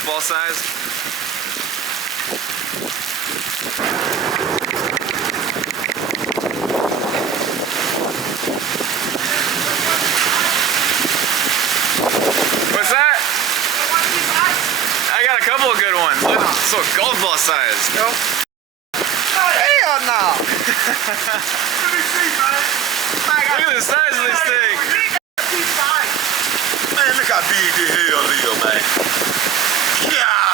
golf ball size. What's that? I got a couple of good ones. Look, so golf ball size. Nope. Hell no. Look at the size of this thing. Man, look how big the hell is, man. Yeah.